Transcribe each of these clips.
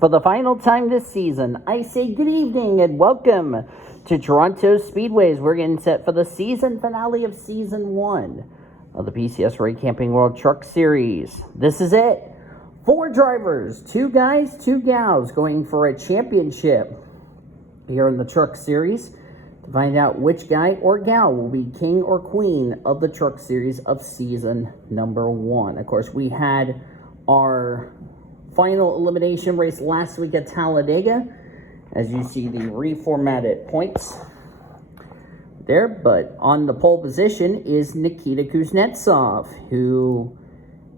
For the final time this season, I say good evening and welcome to Toronto Speedways. We're getting set for the season finale of Season 1 of the PCSRA Camping World Truck Series. This is it. 4 drivers, 2 guys, 2 gals going for a championship here in the Truck Series to find out which guy or gal will be king or queen of the Truck Series of Season number 1. Of course, we had our final elimination race last week at Talladega. As you see the reformatted points there, but on the pole position is Nikita Kuznetsov, who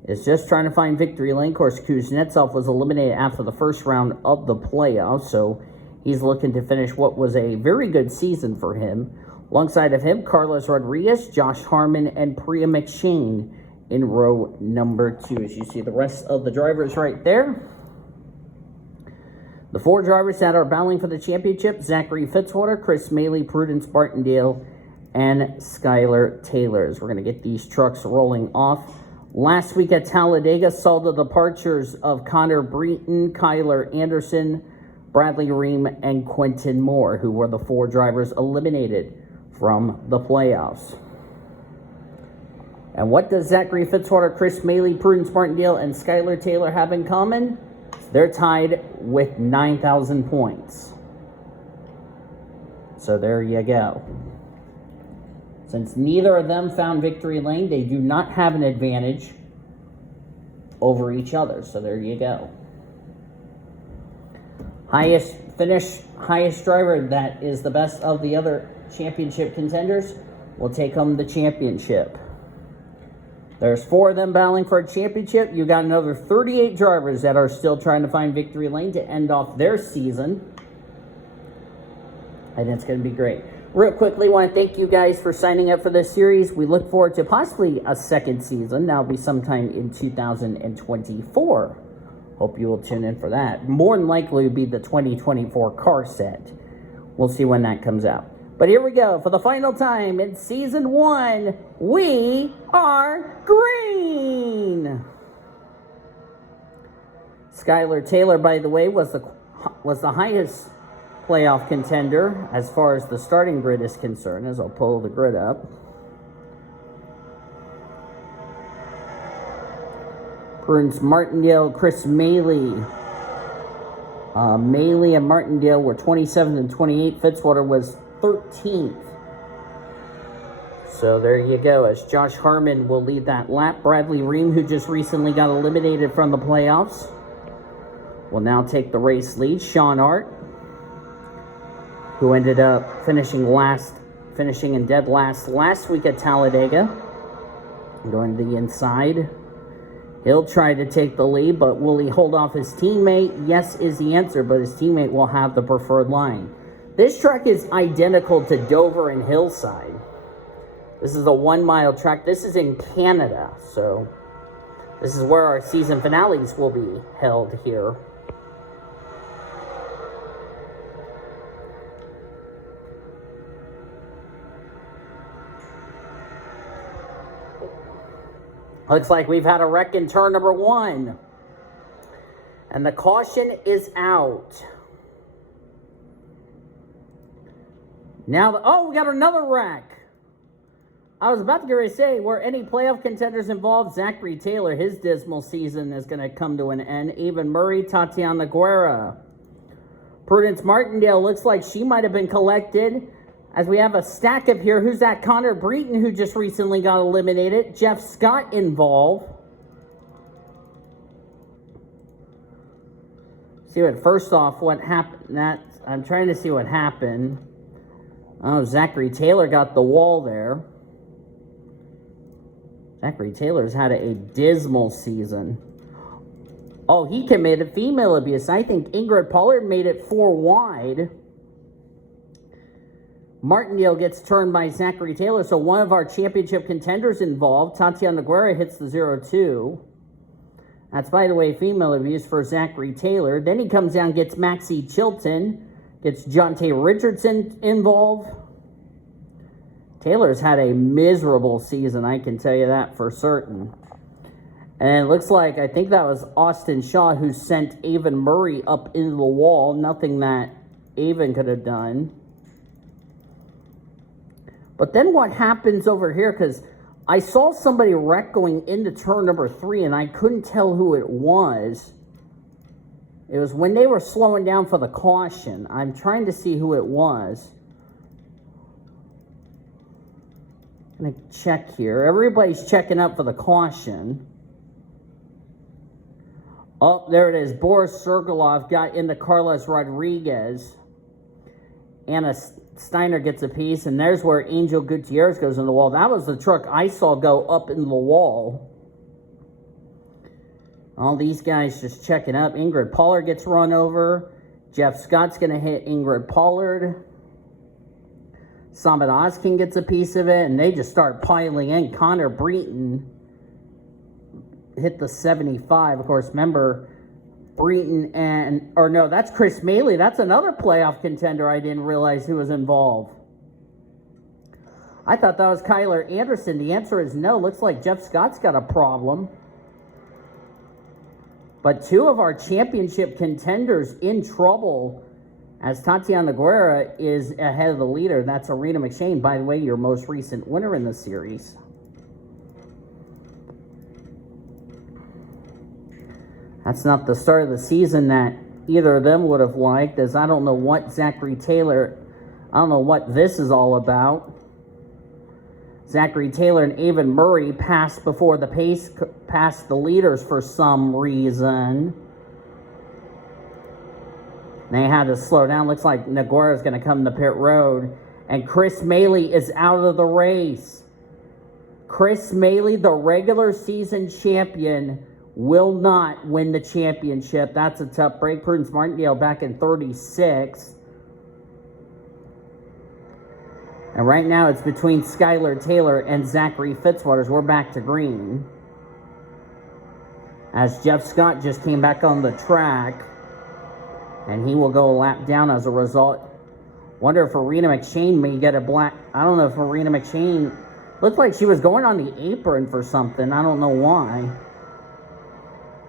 is just trying to find victory lane. Of course, Kuznetsov was eliminated after the first round of the playoffs, so he's looking to finish what was a very good season for him. Alongside of him, Carlos Rodriguez, Josh Harmon, and Priya McShane in row number 2. As you see the rest of the drivers right there. The 4 drivers that are battling for the championship: Zachary Fitzwater, Chris Maley, Prudence Martindale, and Skylar Taylor. We're going to get these trucks rolling off. Last week at Talladega saw the departures of Connor Breton, Kyler Anderson, Bradley Ream, and Quentin Moore, who were the 4 drivers eliminated from the playoffs. And what does Zachary Fitzwater, Chris Maley, Prudence Martindale, and Skylar Taylor have in common? They're tied with 9,000 points. So there you go. Since neither of them found victory lane, they do not have an advantage over each other. So there you go. Highest finish, highest driver that is the best of the other championship contenders will take home the championship. There's 4 of them battling for a championship. You got another 38 drivers that are still trying to find victory lane to end off their season. And it's going to be great. Real quickly, want to thank you guys for signing up for this series. We look forward to possibly a second season. That'll be sometime in 2024. Hope you will tune in for that. More than likely will be the 2024 car set. We'll see when that comes out. But here we go. For the final time in Season 1, we are green. Skylar Taylor, by the way, was the highest playoff contender as far as the starting grid is concerned, as I'll pull the grid up. Prudence Martindale, Chris Maley. Maley and Martindale were 27th and 28th. Fitzwater was 13th. So there you go, as Josh Harmon will lead that lap. Bradley Ream, who just recently got eliminated from the playoffs, will now take the race lead. Sean Art, who ended up finishing in dead last week at Talladega, going to the inside. He'll try to take the lead, but will he hold off his teammate? Yes is the answer, but his teammate will have the preferred line. This track is identical to Dover and Hillside. This is a 1-mile track. This is in Canada, so this is where our season finales will be held here. Looks like we've had a wreck in turn number 1. And the caution is out. Now, we got another wreck. I was about to get ready to say, were any playoff contenders involved? Zachary Taylor, his dismal season is going to come to an end. Even Murray, Tatiana Guerra. Prudence Martindale looks like she might have been collected. As we have a stack up here, who's that? Connor Breton, who just recently got eliminated. Jeff Scott involved. First off, what happened? I'm trying to see what happened. Oh, Zachary Taylor got the wall there. Zachary Taylor's had a dismal season. Oh, he committed female abuse. I think Ingrid Pollard made it 4 wide. Martindale gets turned by Zachary Taylor, so one of our championship contenders involved. Tatiana Guerra hits the 0-2. That's, by the way, female abuse for Zachary Taylor. Then he comes down, gets Maxie Chilton, gets Jonte Richardson involved. Taylor's had a miserable season, I can tell you that for certain. And it looks like, I think that was Austin Shaw who sent Avon Murray up into the wall. Nothing that Avon could have done. But then what happens over here? Because I saw somebody wreck going into turn number 3, and I couldn't tell who it was. It was when they were slowing down for the caution. I'm trying to see who it was. I'm going to check here. Everybody's checking up for the caution. Oh, there it is. Boris Sergulov got into Carlos Rodriguez. Anna Steiner gets a piece, and there's where Angel Gutierrez goes in the wall. That was the truck I saw go up into the wall. All these guys just checking up. Ingrid Pollard gets run over. Jeff Scott's going to hit Ingrid Pollard. Samit Oskin gets a piece of it, and they just start piling in. Connor Breton hit the 75. Of course, remember, Breton and, or no, that's Chris Maley. That's another playoff contender I didn't realize who was involved. I thought that was Kyler Anderson. The answer is no. Looks like Jeff Scott's got a problem. But two of our championship contenders in trouble as Tatiana Guerra is ahead of the leader. That's Arena McShane, by the way, your most recent winner in the series. That's not the start of the season that either of them would have liked, as I don't know what Zachary Taylor, I don't know what this is all about. Zachary Taylor and Avon Murray passed before the pace, passed the leaders for some reason. They had to slow down. Looks like Naguera is going to come to pit road. And Chris Maley is out of the race. Chris Maley, the regular season champion, will not win the championship. That's a tough break. Prudence Martindale back in 36. And right now it's between Skylar Taylor and Zachary Fitzwaters. We're back to green. As Jeff Scott just came back on the track. And he will go a lap down as a result. Wonder if Arena McShane may get a black... I don't know if Arena McShane... Looked like she was going on the apron for something. I don't know why.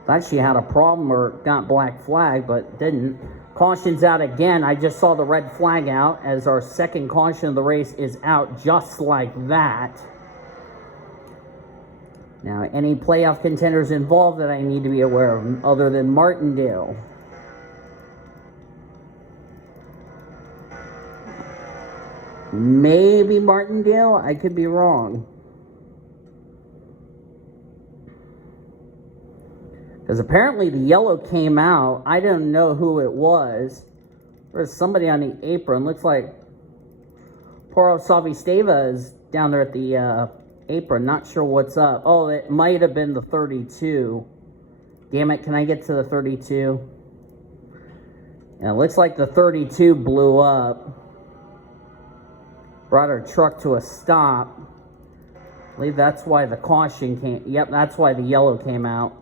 Thought she had a problem or got black flag, but didn't. Caution's out again. I just saw the red flag out as our second caution of the race is out just like that. Now, any playoff contenders involved that I need to be aware of other than Martindale? Maybe Martindale. I could be wrong. Because apparently the yellow came out. I don't know who it was. There's somebody on the apron. Looks like Poro Savisteva is down there at the apron. Not sure what's up. Oh, it might have been the 32. Damn it, can I get to the 32? Yeah, it looks like the 32 blew up. Brought her truck to a stop. I believe that's why the caution came. Yep, that's why the yellow came out.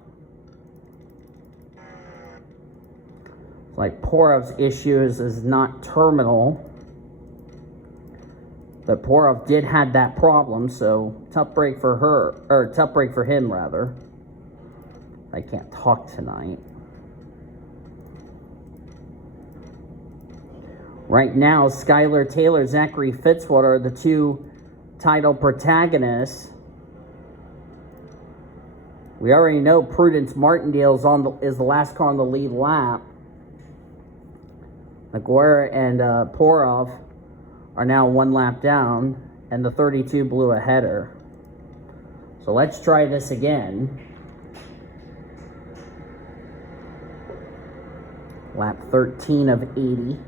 Like Porov's issues is not terminal. But Porov did have that problem, so tough break for her, or tough break for him rather. I can't talk tonight. Right now, Skylar Taylor, Zachary Fitzwater are the two title protagonists. We already know Prudence Martindale is the last car on the lead lap. Naguera and Porov are now one lap down, and the 32 blew a header. So let's try this again. Lap 13 of 80.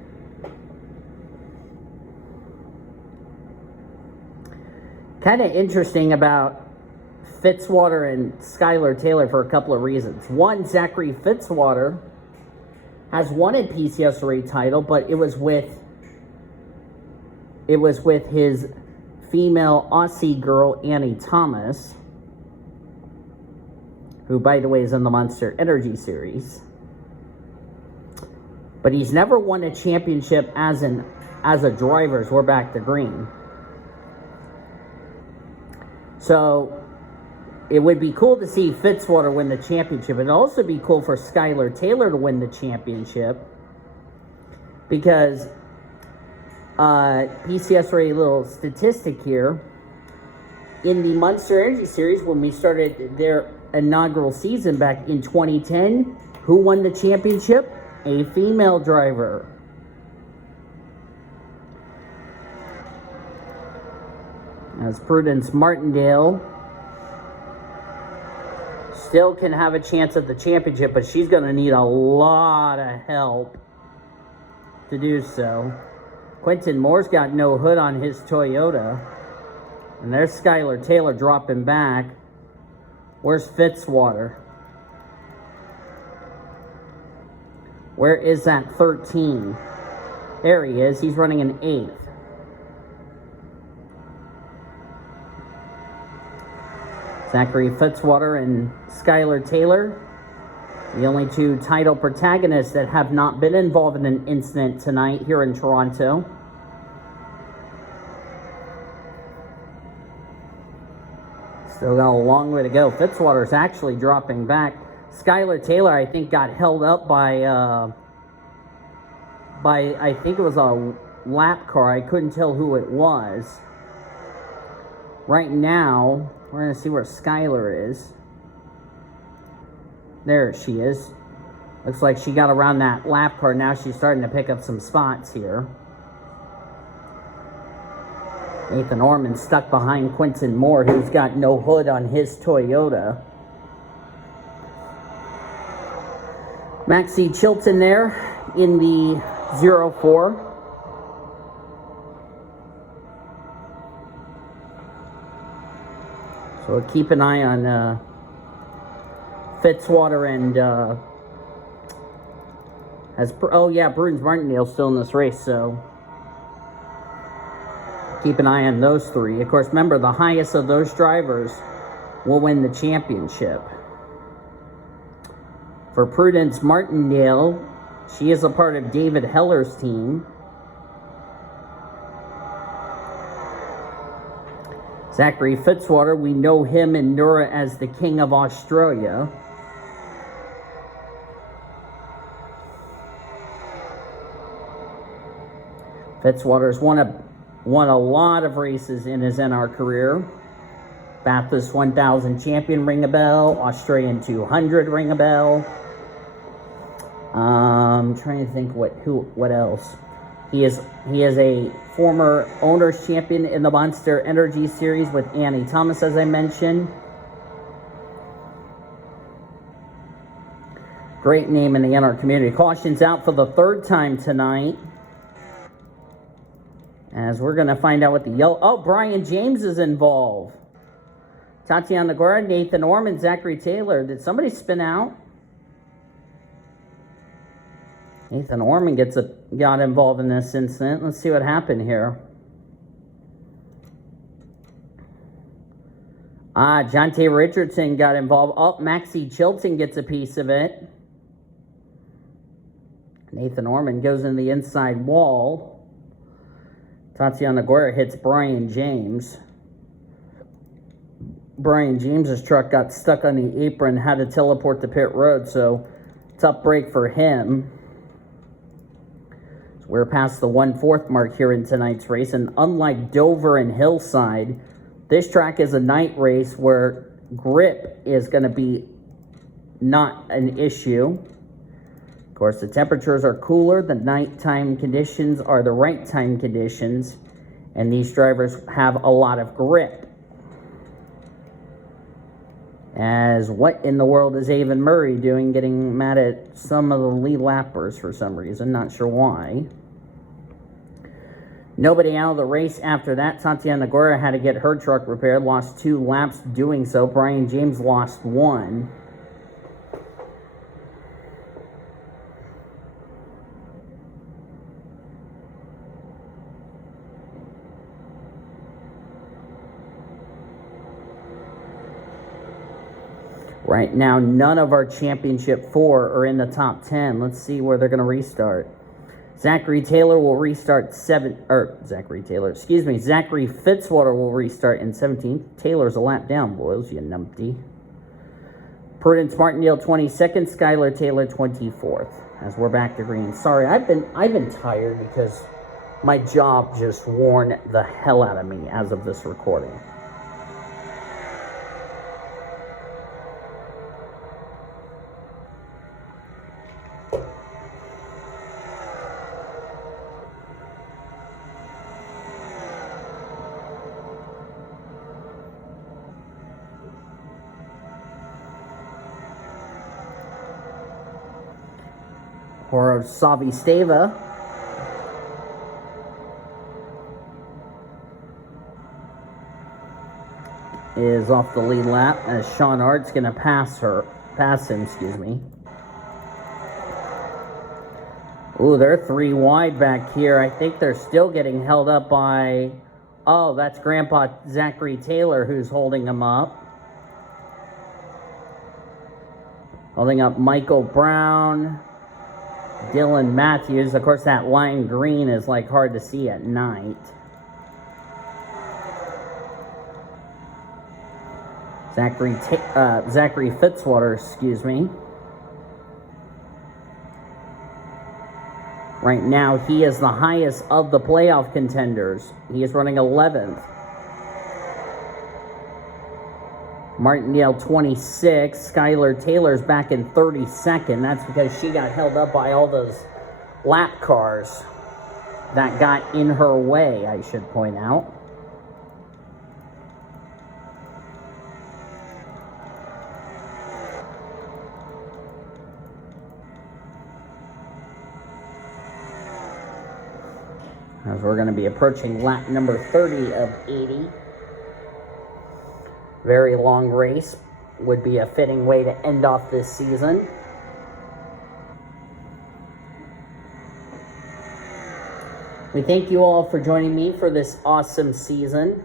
Kind of interesting about Fitzwater and Skylar Taylor for a couple of reasons. One, Zachary Fitzwater has won a PCSRA title, but it was with his female Aussie girl, Annie Thomas, who, by the way, is in the Monster Energy Series. But he's never won a championship as a driver, so we're back to green. So, it would be cool to see Fitzwater win the championship. It'd also be cool for Skylar Taylor to win the championship, because PCSRA little statistic here. In the Monster Energy Series, when we started their inaugural season back in 2010, who won the championship? A female driver. As Prudence Martindale still can have a chance at the championship, but she's going to need a lot of help to do so. Quentin Moore's got no hood on his Toyota. And there's Skylar Taylor dropping back. Where's Fitzwater? Where is that 13? There he is. He's running an 8th. Zachary Fitzwater and Skylar Taylor, the only two title protagonists that have not been involved in an incident tonight here in Toronto. Still got a long way to go. Fitzwater's actually dropping back. Skylar Taylor, I think, got held up by I think it was a lap car. I couldn't tell who it was. Right now, we're going to see where Skylar is. There she is. Looks like she got around that lap car. Now she's starting to pick up some spots here. Nathan Orman stuck behind Quentin Moore, who's got no hood on his Toyota. Maxie Chilton there in the 04. So we'll keep an eye on Fitzwater and Prudence Martindale's still in this race, so keep an eye on those three. Of course, remember, the highest of those drivers will win the championship. For Prudence Martindale, she is a part of David Heller's team. Zachary Fitzwater, we know him in Nura as the King of Australia. Fitzwater's won a lot of races in his NR career. Bathurst 1000 champion, ring a bell. Australian 200, ring a bell. I'm trying to think what else. He is a former Owners Champion in the Monster Energy Series with Annie Thomas, as I mentioned. Great name in the NR community. Caution's out for the third time tonight, as we're going to find out what the yellow... Oh, Brian James is involved. Tatiana Guerra, Nathan Orman, Zachary Taylor. Did somebody spin out? Nathan Orman got involved in this incident. Let's see what happened here. Jonte Richardson got involved. Oh, Maxie Chilton gets a piece of it. Nathan Orman goes in the inside wall. Tatiana Guerra hits Brian James. Brian James's truck got stuck on the apron, had to teleport to pit road, so tough break for him. We're past the 1/4 mark here in tonight's race, and unlike Dover and Hillside, this track is a night race where grip is going to be not an issue. Of course, the temperatures are cooler, the nighttime conditions are the right time conditions, and these drivers have a lot of grip. As what in the world is Avon Murray doing, getting mad at some of the lead lappers for some reason, not sure why. Nobody out of the race after that. Tatiana Guerra had to get her truck repaired, lost 2 laps doing so. Brian James lost 1. Right now, none of our championship 4 are in the top 10. Let's see where they're going to restart. Zachary Fitzwater will restart in 17th. Taylor's a lap down, boys, you numpty. Prudence Martindale 22nd, Skylar Taylor 24th. As we're back to green. Sorry, I've been tired because my job just worn the hell out of me as of this recording. Savi Steva is off the lead lap as Sean Art's going to pass him. Ooh, they're 3 wide back here. I think they're still getting held up by, oh, that's Grandpa Zachary Taylor who's holding them up. Holding up Michael Brown, Dylan Matthews. Of course, that lime green is like hard to see at night. Zachary Fitzwater, Right now, he is the highest of the playoff contenders. He is running 11th. Martindale 26. Skylar Taylor's back in 32nd. That's because she got held up by all those lap cars that got in her way, I should point out. As we're going to be approaching lap number 30 of 80. Very long race. Would be a fitting way to end off this season. We thank you all for joining me for this awesome season.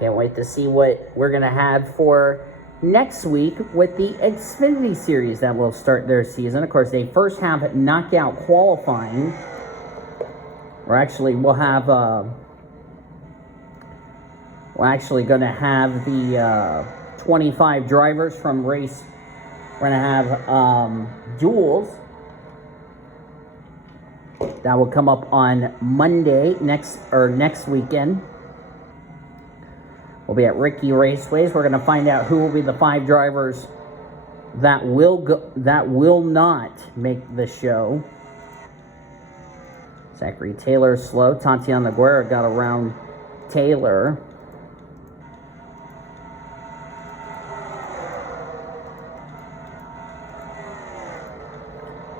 Can't wait to see what we're going to have for next week with the Xfinity Series that will start their season. Of course, they first have knockout qualifying. We're actually going to have the 25 drivers from race. We're going to have duels that will come up on Monday next weekend. We'll be at Ricky Raceways. We're going to find out who will be the 5 drivers that will not make the show. Zachary Taylor slow. Tatiana Guerra got around Taylor.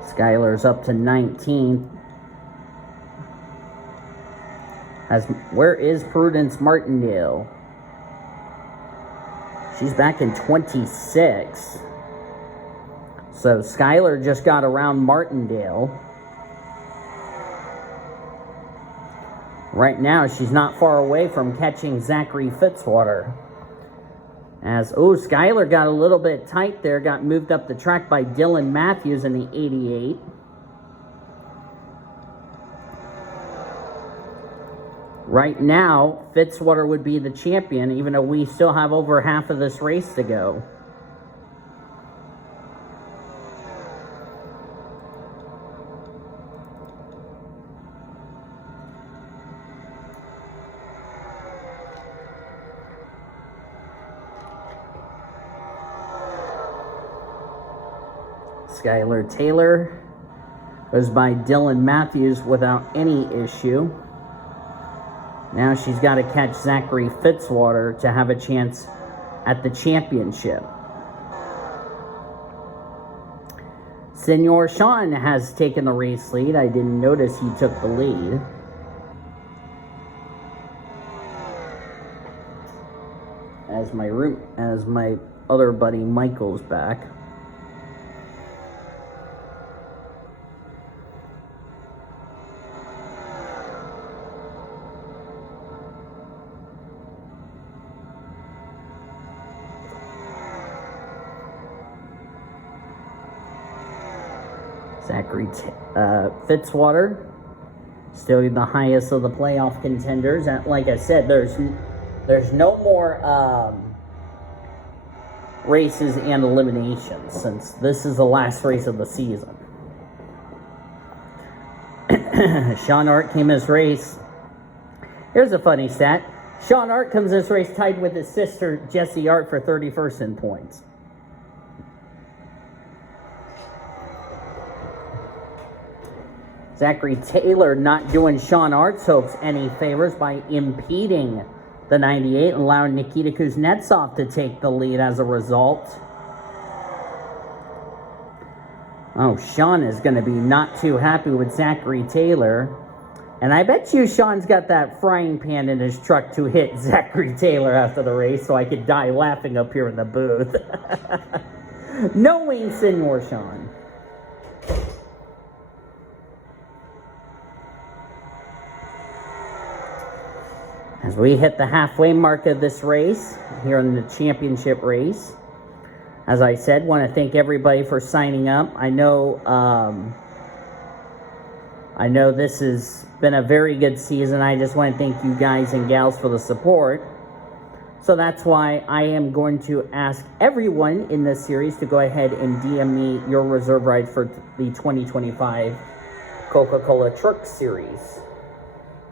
Skylar's up to 19th. Where is Prudence Martindale? She's back in 26. So Skylar just got around Martindale. Right now, she's not far away from catching Zachary Fitzwater. Skylar got a little bit tight there. Got moved up the track by Dylan Matthews in the 88. Right now, Fitzwater would be the champion, even though we still have over half of this race to go. Skylar Taylor goes by Dylan Matthews without any issue. Now she's got to catch Zachary Fitzwater to have a chance at the championship. Senor Sean has taken the race lead. I didn't notice he took the lead. As my other buddy Michael's back. Zachary Fitzwater, still the highest of the playoff contenders. And like I said, there's no more races and eliminations since this is the last race of the season. Sean Art came in this race. Here's a funny stat. Sean Art comes in this race tied with his sister, Jessie Art, for 31st in points. Zachary Taylor not doing Sean Art's hopes any favors by impeding the 98 and allowing Nikita Kuznetsov to take the lead as a result. Oh, Sean is going to be not too happy with Zachary Taylor. And I bet you Sean's got that frying pan in his truck to hit Zachary Taylor after the race so I could die laughing up here in the booth. Knowing Senor Sean. As we hit the halfway mark of this race, here in the championship race, as I said, want to thank everybody for signing up. I know this has been a very good season. I just want to thank you guys and gals for the support. So that's why I am going to ask everyone in this series to go ahead and DM me your reserve ride for the 2025 Coca-Cola Truck Series,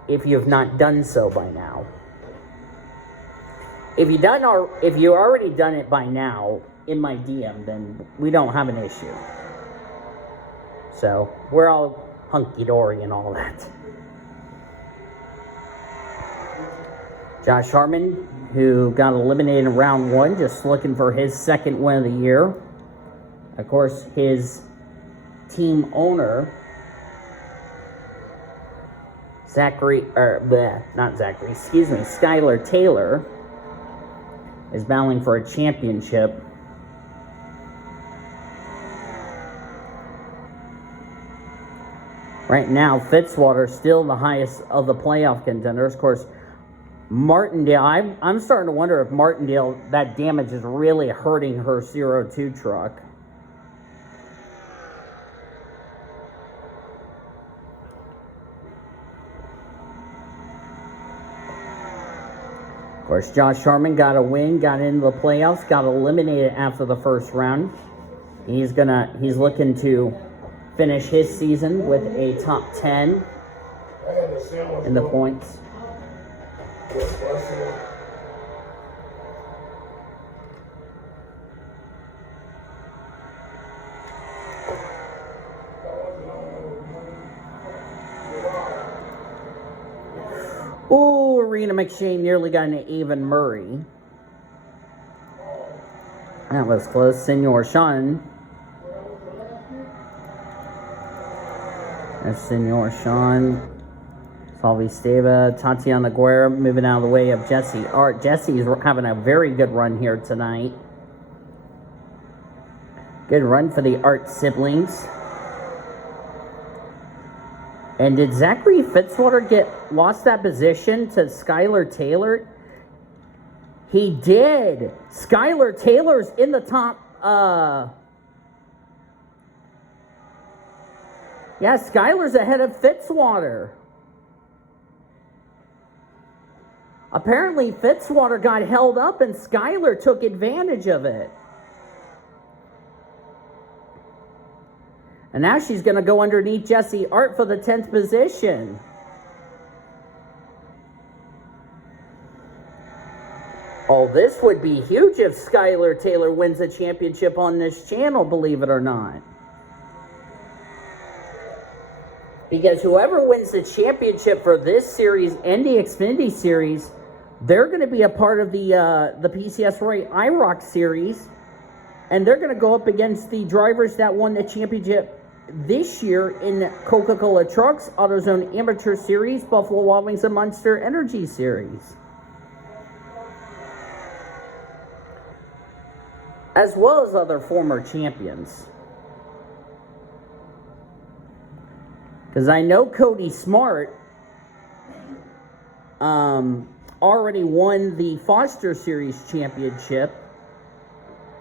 if you have not done so by now. If you already done it by now in my DM, then we don't have an issue. So we're all hunky-dory and all that. Josh Harmon, who got eliminated in round one, just looking for his second win of the year. Of course, his team owner, Skylar Taylor, is battling for a championship. Right now, Fitzwater still the highest of the playoff contenders. Of course, Martindale, I'm starting to wonder if Martindale, that damage is really hurting her 02 truck. Of course, Josh Harmon got a win, got into the playoffs, got eliminated after the first round. He's looking to finish his season with a top 10 in the points. Ooh, Arena McShane nearly got into Avon Murray. That was close. Senor Sean. There's Senor Sean. Salvi Steva. Tatiana Guerra moving out of the way of Jesse Art. Jesse's having a very good run here tonight. Good run for the Art siblings. And did Zachary Fitzwater lost that position to Skylar Taylor? He did. Skylar Taylor's in the top. Yeah, Skylar's ahead of Fitzwater. Apparently, Fitzwater got held up and Skylar took advantage of it. And now she's going to go underneath Jesse Art for the 10th position. Oh, this would be huge if Skylar Taylor wins a championship on this channel, believe it or not. Because whoever wins the championship for this series and the Xfinity series, they're going to be a part of the PCSRA IROC series. And they're going to go up against the drivers that won the championship this year in Coca-Cola Trucks, AutoZone Amateur Series, Buffalo Wild Wings, and Monster Energy Series. As well as other former champions. Because I know Cody Smart already won the Foster Series championship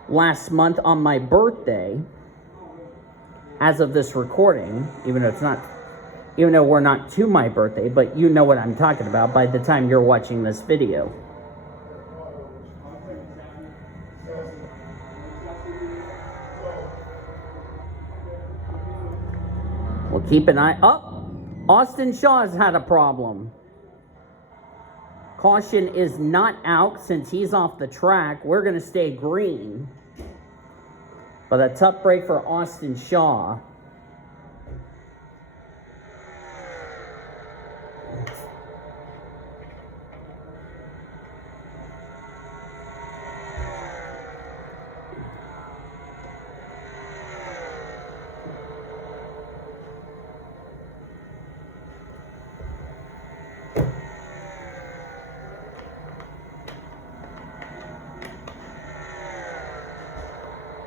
last month on my birthday. as of this recording, even though we're not to my birthday, but you know what I'm talking about by the time you're watching this video. We'll keep an eye. Oh, Austin Shaw's had a problem. Caution is not out since he's off the track. We're going to stay green. But a tough break for Austin Shaw.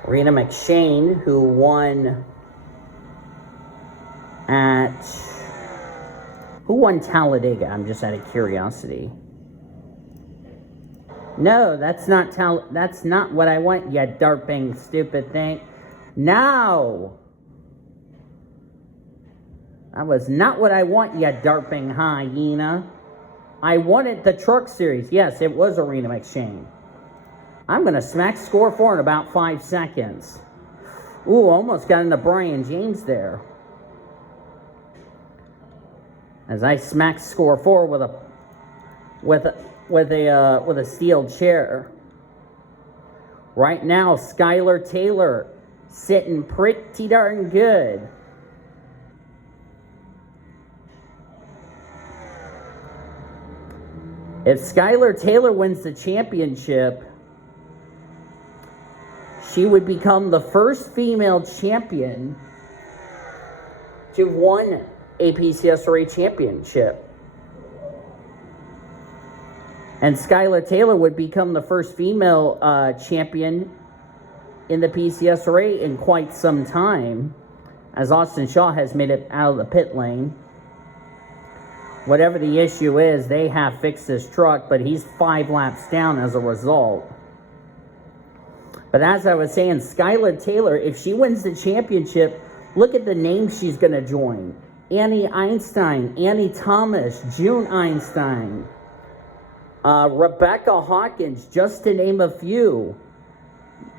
Rena McShane, who won Talladega? I'm just out of curiosity. No, that's not what I want, you derping stupid thing. No! That was not what I want, you derping hyena. I wanted the Truck Series. Yes, it was Rena McShane. I'm going to smack score 4 in about 5 seconds. Ooh, almost got into Brian James there. As I smack score 4 with a steel chair. Right now, Skylar Taylor sitting pretty darn good. If Skylar Taylor wins the championship, she would become the first female champion to have won a PCSRA championship. And Skylar Taylor would become the first female champion in the PCSRA in quite some time, as Austin Shaw has made it out of the pit lane. Whatever the issue is, they have fixed this truck, but he's 5 laps down as a result. But as I was saying, Skylar Taylor, if she wins the championship, look at the names she's going to join. Annie Einstein, Annie Thomas, June Einstein, Rebecca Hawkins, just to name a few,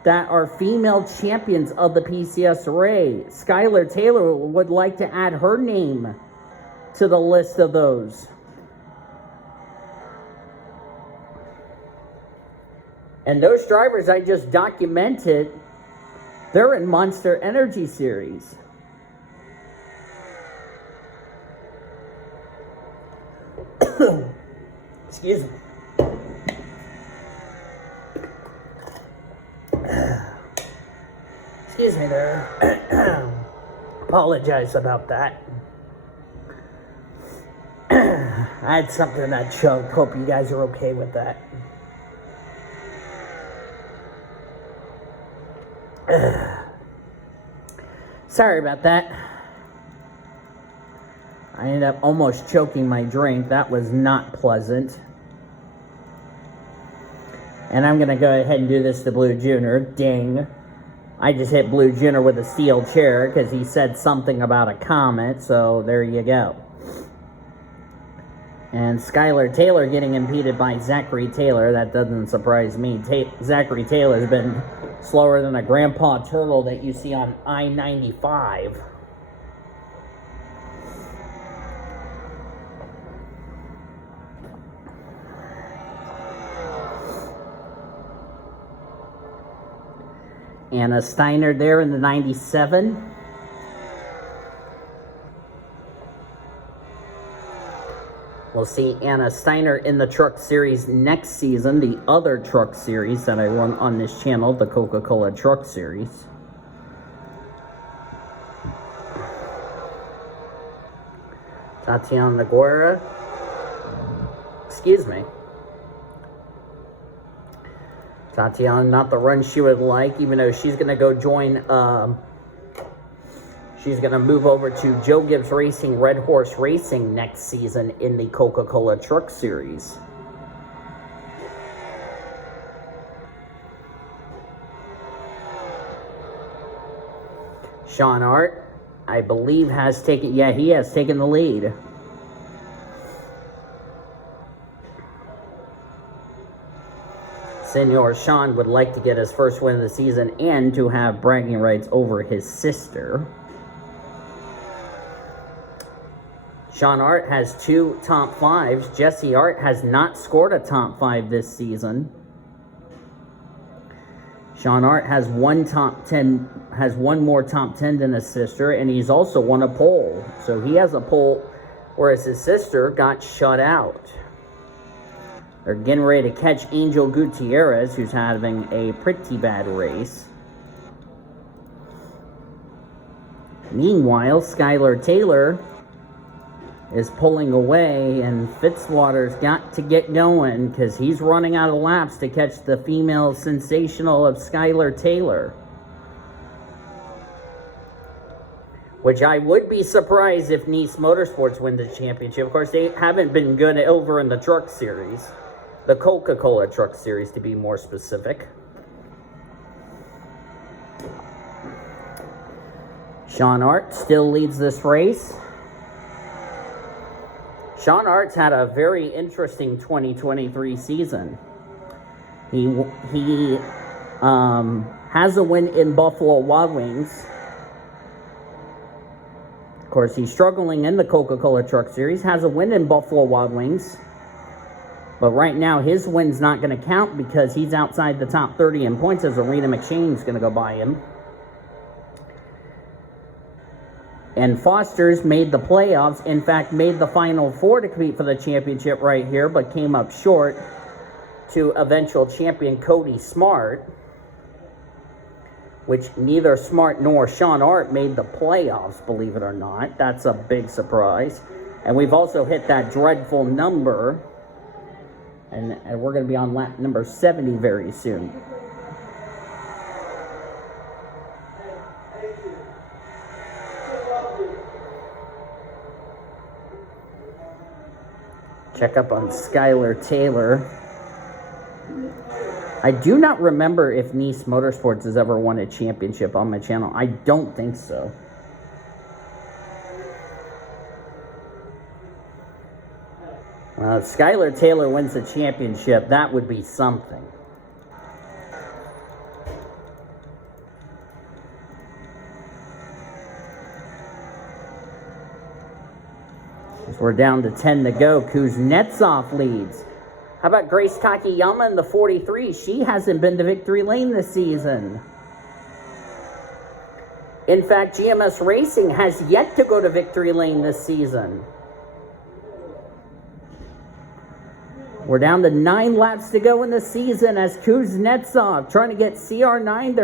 that are female champions of the PCSRA. Skylar Taylor would like to add her name to the list of those. And those drivers I just documented, they're in Monster Energy Series. Excuse me. Excuse me there. Apologize about that. I had something that choked. Hope you guys are okay with that. Sorry about that. I ended up almost choking my drink. That was not pleasant. And I'm going to go ahead and do this to Blue Junior. Ding. I just hit Blue Junior with a steel chair because he said something about a comment. So there you go. And Skylar Taylor getting impeded by Zachary Taylor. That doesn't surprise me. Zachary Taylor's been slower than a grandpa turtle that you see on I-95. Anna Steiner there in the 97. We'll see Anna Steiner in the Truck Series next season, the other Truck Series that I run on this channel, the Coca-Cola Truck Series. Tatiana Guerra. Excuse me. Tatiana, not the run she would like, even though she's going to go join, she's going to move over to Joe Gibbs Racing, Red Horse Racing next season in the Coca-Cola Truck Series. Sean Hart, I believe, has taken, he has taken the lead. Senor Sean would like to get his first win of the season and to have bragging rights over his sister. Sean Hart has 2 top 5s. Jesse Hart has not scored a top 5 this season. Sean Hart has one more top 10 than his sister, and he's also won a pole. So he has a pole, whereas his sister got shut out. They're getting ready to catch Angel Gutierrez, who's having a pretty bad race. Meanwhile, Skylar Taylor is pulling away, and Fitzwater's got to get going because he's running out of laps to catch the female sensational of Skylar Taylor. Which I would be surprised if Nice Motorsports win the championship. Of course, they haven't been good over in the Truck Series. The Coca-Cola Truck Series, to be more specific. Sean Hart still leads this race. Sean Hart's had a very interesting 2023 season. He has a win in Buffalo Wild Wings. Of course, he's struggling in the Coca-Cola Truck Series. Has a win in Buffalo Wild Wings. But right now, his win's not going to count because he's outside the top 30 in points as Arena McShane's going to go by him. And Foster's made the playoffs. In fact, made the Final Four to compete for the championship right here, but came up short to eventual champion Cody Smart, which neither Smart nor Sean Hart made the playoffs, believe it or not. That's a big surprise. And we've also hit that dreadful number. And we're going to be on lap number 70 very soon. Check up on Skylar Taylor. I do not remember if Nice Motorsports has ever won a championship on my channel. I don't think so. If Skylar Taylor wins the championship, that would be something. We're down to 10 to go. Kuznetsov leads. How about Grace Takayama in the 43? She hasn't been to victory lane this season. In fact, GMS Racing has yet to go to victory lane this season. We're down to 9 laps to go in the season as Kuznetsov trying to get CR9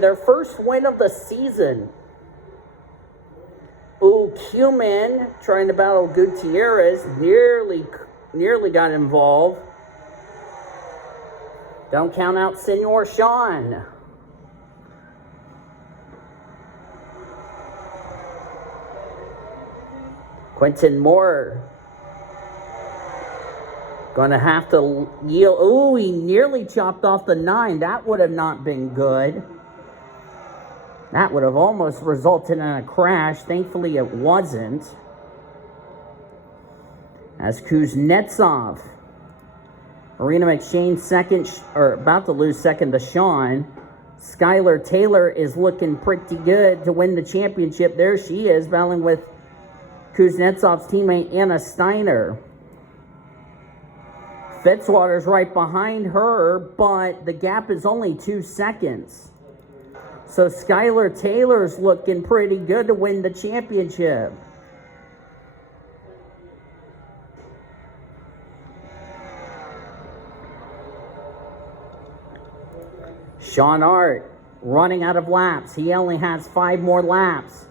their first win of the season. Ooh, Cuman trying to battle Gutierrez nearly got involved. Don't count out Senor Sean. Quentin Moore gonna have to yield. Ooh, he nearly chopped off the 9. That would have not been good. That would have almost resulted in a crash. Thankfully, it wasn't. As Kuznetsov, Arena McShane about to lose second to Sean. Skylar Taylor is looking pretty good to win the championship. There she is, battling with Kuznetsov's teammate Anna Steiner. Fitzwater's right behind her, but the gap is only 2 seconds. So Skylar Taylor's looking pretty good to win the championship. Sean Hart running out of laps. He only has 5 more laps.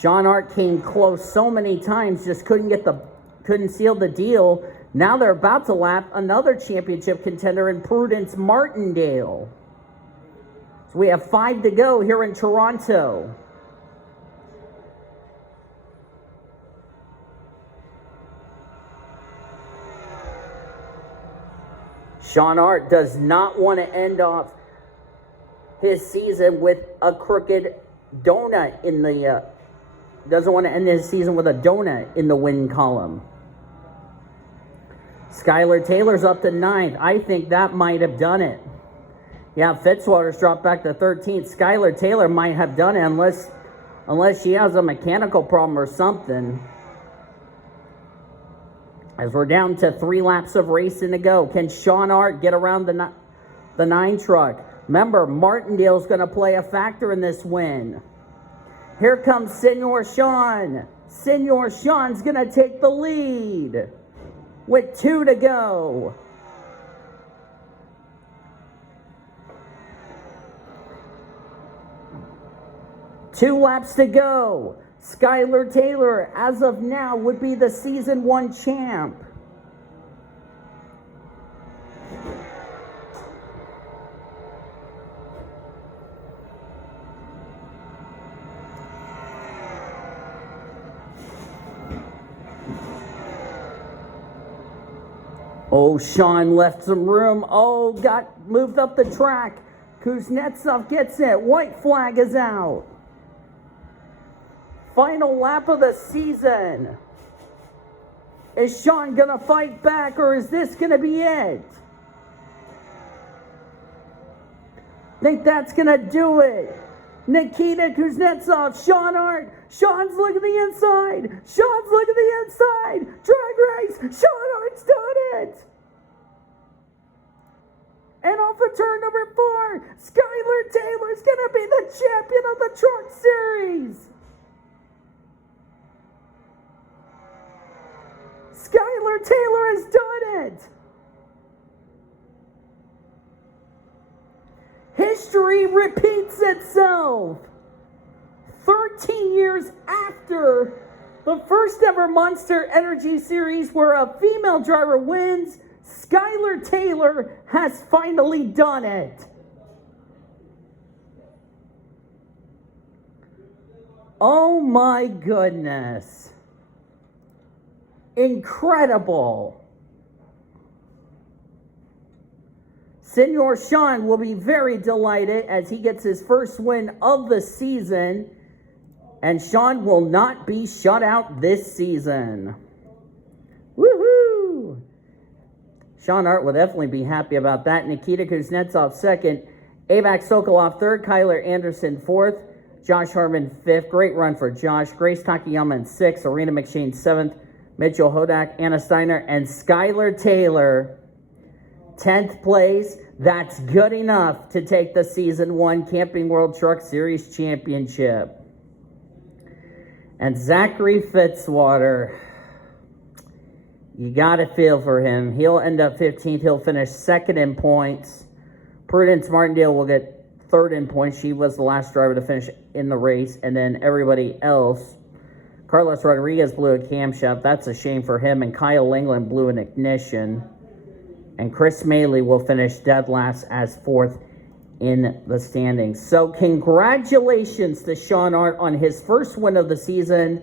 Sean Hart came close so many times, just couldn't seal the deal. Now they're about to lap another championship contender in Prudence Martindale. So we have 5 to go here in Toronto. Sean Hart does not want to end off his season with a crooked donut in the, doesn't want to end his season with a donut in the win column. Skylar Taylor's up to 9th. I think that might have done it. Yeah, Fitzwater's dropped back to 13th. Skylar Taylor might have done it unless she has a mechanical problem or something. As we're down to 3 laps of racing to go. Can Sean Art get around the 9 truck? Remember, Martindale's going to play a factor in this win. Here comes Senor Sean. Senor Sean's going to take the lead with 2 to go. Two laps to go. Skylar Taylor, as of now, would be the Season 1 champ. Oh, Sean left some room. Oh, got moved up the track. Kuznetsov gets it. White flag is out. Final lap of the season. Is Sean going to fight back, or is this going to be it? Think that's going to do it. Nikita Kuznetsov, Sean Hart. Sean's looking at the inside. Sean's looking at the inside. Drag race. Sean Hart's done it. And off of turn number 4, Skylar Taylor's going to be the champion of the Truck Series. Skylar Taylor has done it. History repeats itself. 13 years after the first ever Monster Energy Series where a female driver wins, Skylar Taylor has finally done it. Oh my goodness. Incredible. Senor Sean will be very delighted as he gets his first win of the season. And Sean will not be shut out this season. Woohoo! Sean Art will definitely be happy about that. Nikita Kuznetsov second. Avac Sokolov third. Kyler Anderson fourth. Josh Harmon fifth. Great run for Josh. Grace Takayama in sixth. Arena McShane seventh. Mitchell Hodak, Anna Steiner, and Skylar Taylor, 10th place. That's good enough to take the Season 1 Camping World Truck Series Championship. And Zachary Fitzwater, you got to feel for him. He'll end up 15th. He'll finish second in points. Prudence Martindale will get third in points. She was the last driver to finish in the race. And then everybody else, Carlos Rodriguez blew a camshaft. That's a shame for him. And Kyle England blew an ignition. And Chris Maley will finish dead last as fourth in the standings. So congratulations to Sean Art on his first win of the season.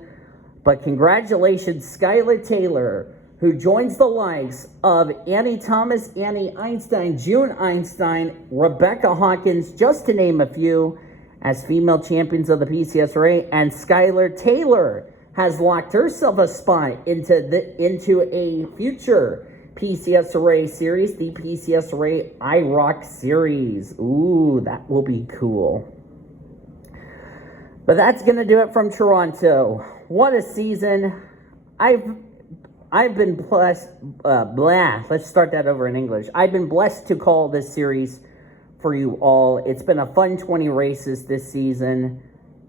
But congratulations, Skylar Taylor, who joins the likes of Annie Thomas, Annie Einstein, June Einstein, Rebecca Hawkins, just to name a few, as female champions of the PCSRA. And Skylar Taylor has locked herself a spot into a future PCSRA series, the PCSRA IROC series. Ooh, that will be cool. But that's going to do it from Toronto. What a season. I've been blessed, let's start that over in English. I've been blessed to call this series for you all. It's been a fun 20 races this season,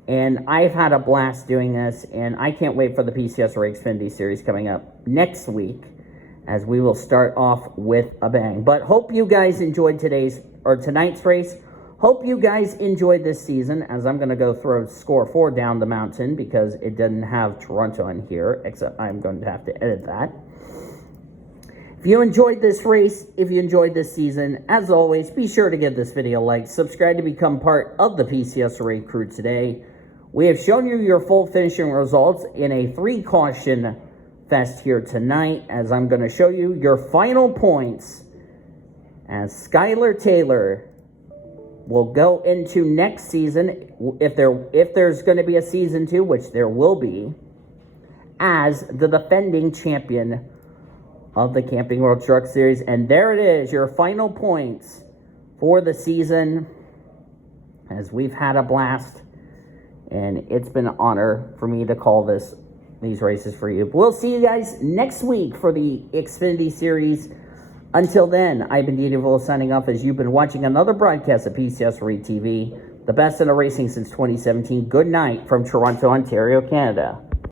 and I've had a blast doing this, and I can't wait for the PCSRA Xfinity Series coming up next week, as we will start off with a bang. But hope you guys enjoyed tonight's race. Hope you guys enjoyed this season, as I'm going to go throw score 4 down the mountain because it doesn't have Toronto in here, except I'm going to have to edit that. If you enjoyed this race, if you enjoyed this season, as always, be sure to give this video a like. Subscribe to become part of the PCSRA crew today. We have shown you your full finishing results in a 3-caution fest here tonight, as I'm going to show you your final points as Skylar Taylor will go into next season, if there's going to be a season 2, which there will be, as the defending champion of the Camping World Truck Series. And there it is, your final points for the season, as we've had a blast, and it's been an honor for me to call these races for you. We'll see you guys next week for the Xfinity Series. Until then, I've been Didi Volo signing off as you've been watching another broadcast of PCSRA TV, the best in the racing since 2017. Good night from Toronto, Ontario, Canada.